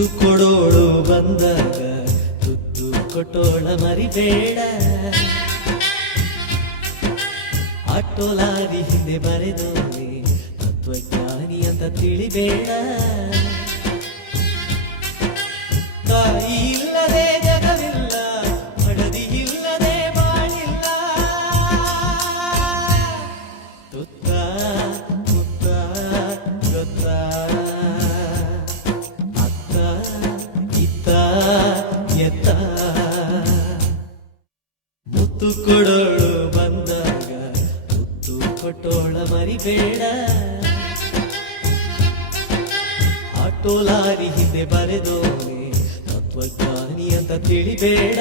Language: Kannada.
ಮುತ್ತು ಕೊಡೋಳು ಬಂದಾಗ ತುತ್ತು ಕೊಟ್ಟೋಳ ಮರಿಬೇಡ. ಆಟೋ ಲಾರಿ ಹಿಂದೆ ಬರೆದೋನೆ ತತ್ವಜ್ಞಾನಿ ಅಂತ ತಿಳಿಬೇಡ. ತಾಯಿ ಇಲ್ಲದೆ ಜಗವಿಲ್ಲ, ಮಡದಿ ಇಲ್ಲದೆ ಬಾಳಿಲ್ಲ. ತುತ್ತ ಮುತ್ತ ಗೊತ್ತ ಅತ್ತ ಇತ್ತ ಎತ್ತ. ಮುತ್ತು ಕೊಡೋಳು ಬಂದಾಗ ತುತ್ತು ಕೊಟ್ಟೋಳ ಮರಿಬೇಡ. ಆಟೋ ಲಾರಿ ಹಿಂದೆ ಬರೆದೋನೆ ತತ್ವಜ್ಞಾನಿ ಅಂತ ತಿಳಿಬೇಡ.